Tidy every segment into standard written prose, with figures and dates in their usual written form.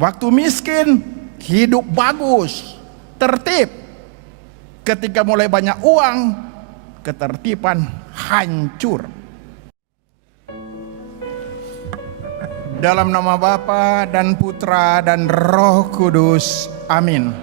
Waktu miskin, hidup bagus, tertib. Ketika mulai banyak uang, ketertiban hancur. Dalam nama Bapa dan Putra dan Roh Kudus, amin.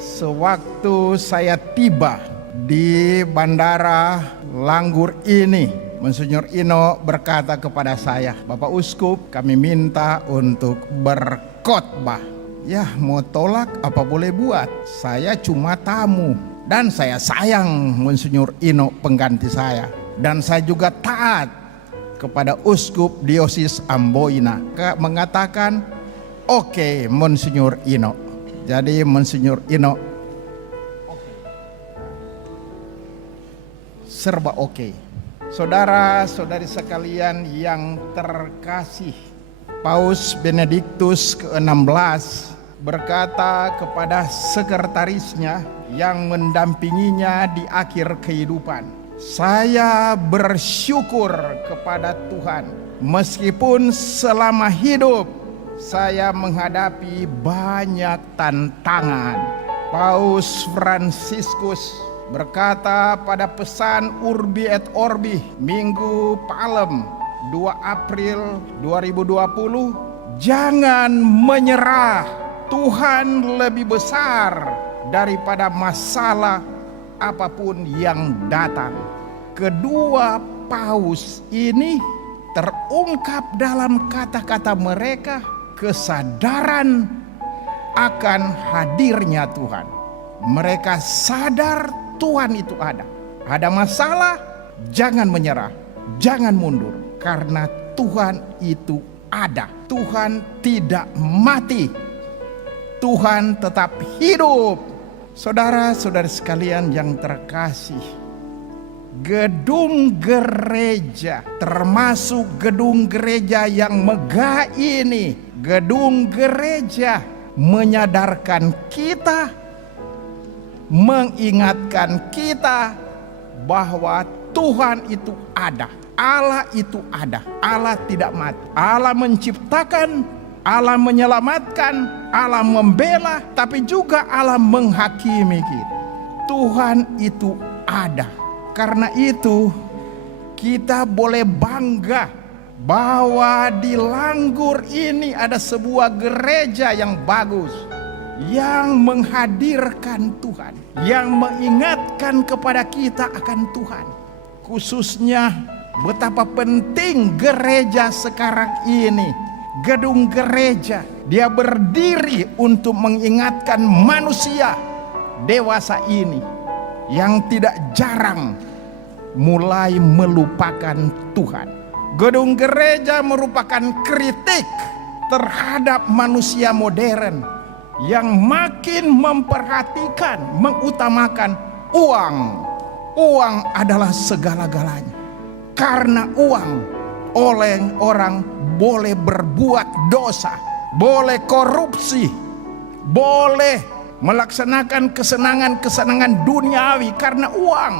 Sewaktu saya tiba di bandara Langgur ini, Monsinyur Ino berkata kepada saya, Bapak Uskup, kami minta untuk berkhotbah. Ya, mau tolak apa boleh buat, saya cuma tamu. Dan saya sayang Monsinyur Ino pengganti saya. Dan saya juga taat kepada Uskup Diosis Amboina, mengatakan oke, Monsinyur Ino. Jadi Monsinyur Ino serba oke. Saudara-saudari sekalian yang terkasih, Paus Benediktus ke-16 berkata kepada sekretarisnya yang mendampinginya di akhir kehidupan, saya bersyukur kepada Tuhan meskipun selama hidup saya menghadapi banyak tantangan. Paus Fransiskus berkata pada pesan Urbi et Orbi Minggu Palem 2 April 2020, jangan menyerah, Tuhan lebih besar daripada masalah apapun yang datang. Kedua paus ini terungkap dalam kata-kata mereka, kesadaran akan hadirnya Tuhan. Mereka sadar Tuhan itu ada. Ada masalah, jangan menyerah, jangan mundur, karena Tuhan itu ada. Tuhan tidak mati, Tuhan tetap hidup. Saudara-saudari sekalian yang terkasih, gedung gereja, termasuk gedung gereja yang megah ini, gedung gereja menyadarkan kita, mengingatkan kita bahwa Tuhan itu ada, Allah itu ada, Allah tidak mati, Allah menciptakan, Allah menyelamatkan, Allah membela, tapi juga Allah menghakimi kita. Tuhan itu ada. Karena itu kita boleh bangga bahwa di Langgur ini ada sebuah gereja yang bagus, yang menghadirkan Tuhan, yang mengingatkan kepada kita akan Tuhan. Khususnya betapa penting gereja sekarang ini, gedung gereja, dia berdiri untuk mengingatkan manusia dewasa ini yang tidak jarang mulai melupakan Tuhan. Gedung gereja merupakan kritik terhadap manusia modern yang makin memperhatikan, mengutamakan uang. Uang adalah segala-galanya. Karena uang, oleh orang boleh berbuat dosa, boleh korupsi, boleh melaksanakan kesenangan-kesenangan duniawi karena uang.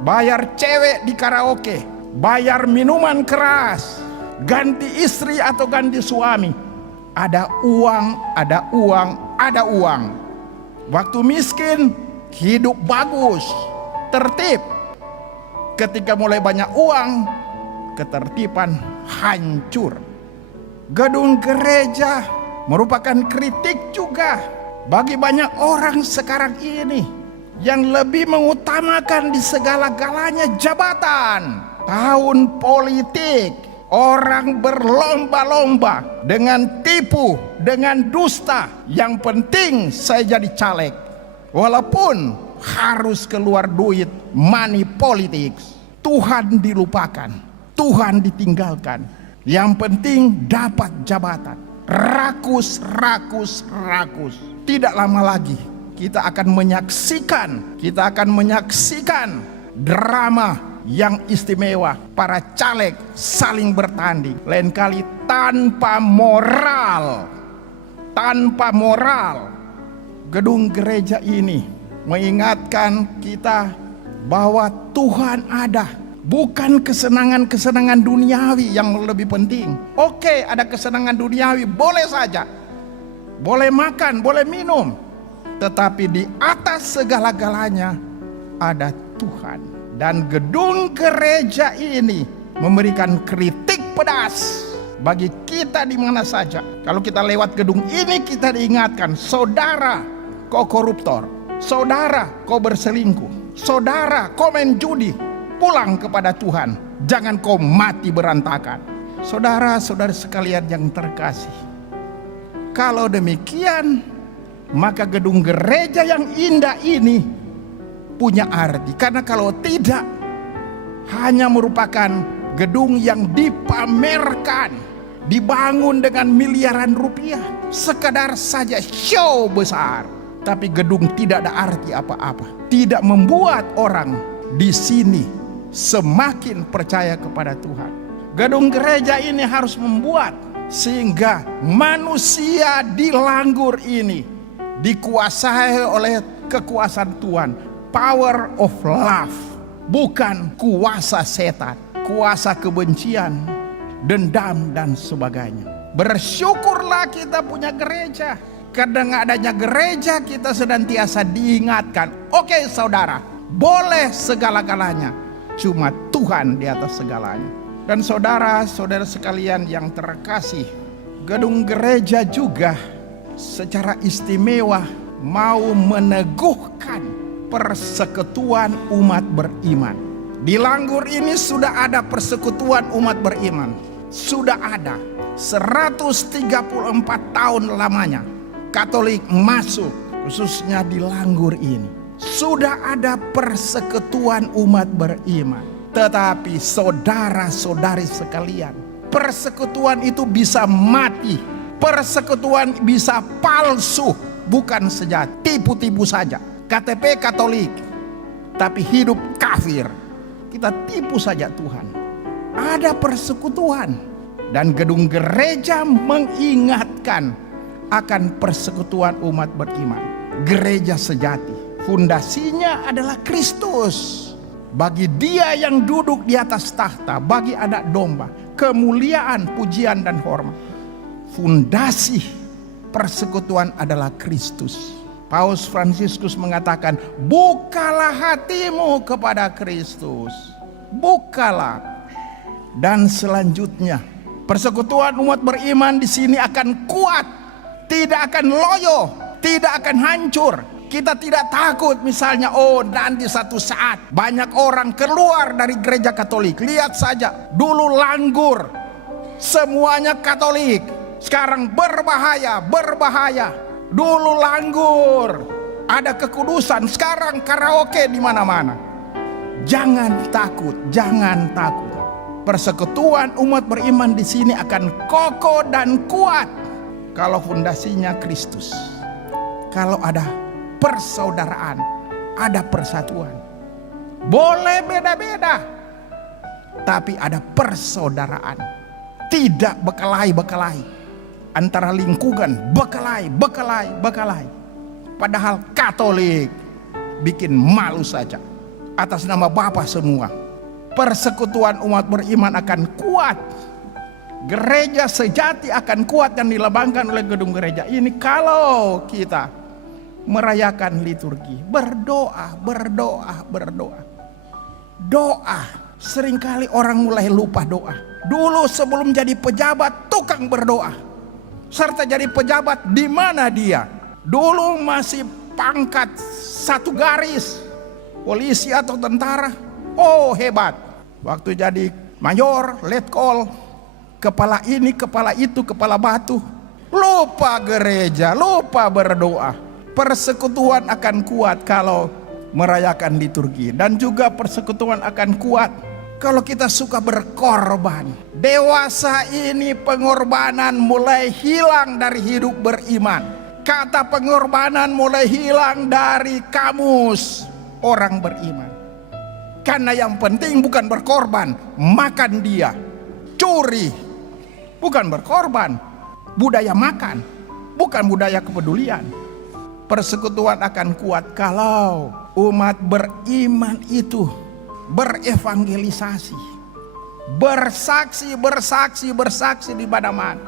Bayar cewek di karaoke, bayar minuman keras, ganti istri atau ganti suami. Ada uang, ada uang, ada uang. Waktu miskin, hidup bagus, tertib. Ketika mulai banyak uang, ketertiban hancur. Gedung gereja merupakan kritik juga bagi banyak orang sekarang ini yang lebih mengutamakan di segala-galanya jabatan, tahun politik. Orang berlomba-lomba dengan tipu, dengan dusta. Yang penting saya jadi caleg, walaupun harus keluar duit, money politics. Tuhan dilupakan, Tuhan ditinggalkan. Yang penting dapat jabatan. Rakus, rakus, rakus. Tidak lama lagi kita akan menyaksikan drama yang istimewa, para caleg saling bertanding, lain kali tanpa moral. Gedung gereja ini mengingatkan kita bahwa Tuhan ada, bukan kesenangan-kesenangan duniawi yang lebih penting. Oke, ada kesenangan duniawi, boleh saja, boleh makan, boleh minum. Tetapi di atas segala-galanya ada Tuhan. Dan gedung gereja ini memberikan kritik pedas bagi kita di mana saja. Kalau kita lewat gedung ini, kita diingatkan, saudara kau koruptor, saudara kau berselingkuh, saudara kau main judi, pulang kepada Tuhan, jangan kau mati berantakan. Saudara-saudara sekalian yang terkasih, kalau demikian, maka gedung gereja yang indah ini punya arti. Karena kalau tidak, hanya merupakan gedung yang dipamerkan, dibangun dengan miliaran rupiah, sekadar saja show besar. Tapi gedung tidak ada arti apa-apa, tidak membuat orang di sini semakin percaya kepada Tuhan. Gedung gereja ini harus membuat sehingga manusia di Langgur ini dikuasai oleh kekuasaan Tuhan, power of love, bukan kuasa setan, kuasa kebencian, dendam dan sebagainya. Bersyukurlah kita punya gereja. Karena adanya gereja kita senantiasa diingatkan, oke saudara, boleh segala-galanya, cuma Tuhan di atas segalanya. Dan saudara-saudara sekalian yang terkasih, gedung gereja juga secara istimewa mau meneguhkan persekutuan umat beriman. Di Langgur ini sudah ada persekutuan umat beriman. Sudah ada 134 tahun lamanya Katolik masuk, khususnya di Langgur ini. Sudah ada persekutuan umat beriman. Tetapi saudara-saudari sekalian, persekutuan itu bisa mati. Persekutuan bisa palsu, bukan sejati, tipu-tipu saja. KTP Katolik, tapi hidup kafir. Kita tipu saja Tuhan. Ada persekutuan. Dan gedung gereja mengingatkan akan persekutuan umat beriman. Gereja sejati, fondasinya adalah Kristus. Bagi dia yang duduk di atas tahta, bagi anak domba, kemuliaan, pujian dan hormat. Fondasi persekutuan adalah Kristus. Paus Fransiskus mengatakan, bukalah hatimu kepada Kristus. Bukalah. Dan selanjutnya, persekutuan umat beriman di sini akan kuat, tidak akan loyo, tidak akan hancur. Kita tidak takut misalnya, oh nanti satu saat banyak orang keluar dari gereja Katolik. Lihat saja, dulu Langgur semuanya Katolik, sekarang berbahaya. Dulu Langgur ada kekudusan, sekarang karaoke di mana-mana. Jangan takut, jangan takut. Persekutuan umat beriman di sini akan kokoh dan kuat kalau fondasinya Kristus. Kalau ada persaudaraan, ada persatuan. Boleh beda-beda, tapi ada persaudaraan. Tidak bekelahi antara lingkungan, bekelahi. Padahal Katolik bikin malu saja atas nama Bapa semua. Persekutuan umat beriman akan kuat. Gereja sejati akan kuat dan dilambangkan oleh gedung gereja ini kalau kita merayakan liturgi, berdoa. Doa, seringkali orang mulai lupa doa. Dulu sebelum jadi pejabat, tukang berdoa. Serta jadi pejabat, di mana dia? Dulu masih pangkat satu garis, polisi atau tentara. Oh hebat. Waktu jadi mayor, letkol, kepala ini, kepala itu, kepala batu. Lupa gereja, lupa berdoa. Persekutuan akan kuat kalau merayakan liturgi. Dan juga persekutuan akan kuat kalau kita suka berkorban. Dewasa ini pengorbanan mulai hilang dari hidup beriman. Kata pengorbanan mulai hilang dari kamus orang beriman. Karena yang penting bukan berkorban, makan dia. Curi, bukan berkorban. Budaya makan, bukan budaya kepedulian. Persekutuan akan kuat kalau umat beriman itu berevangelisasi, bersaksi di mana-mana.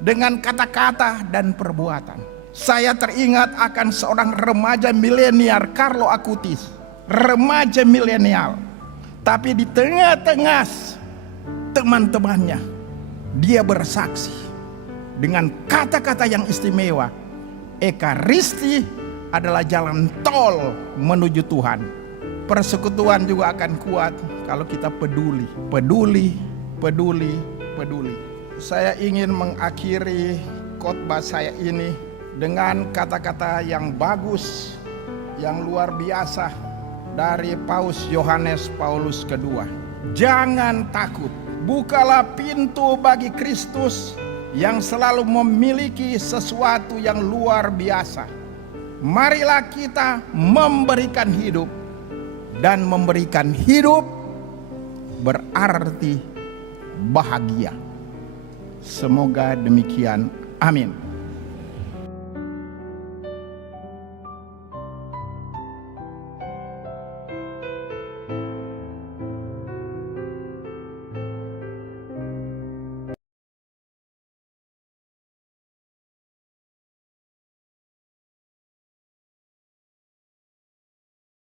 dengan kata-kata dan perbuatan. Saya teringat akan seorang remaja milenial, Carlo Acutis. Remaja milenial, tapi di tengah-tengah teman-temannya, dia bersaksi dengan kata-kata yang istimewa. Ekaristi adalah jalan tol menuju Tuhan. Persekutuan juga akan kuat kalau kita peduli, peduli, peduli, peduli. Saya ingin mengakhiri khotbah saya ini dengan kata-kata yang bagus, yang luar biasa dari Paus Yohanes Paulus II. Jangan takut, bukalah pintu bagi Kristus yang selalu memiliki sesuatu yang luar biasa. Marilah kita memberikan hidup, dan memberikan hidup berarti bahagia. Semoga demikian. Amin.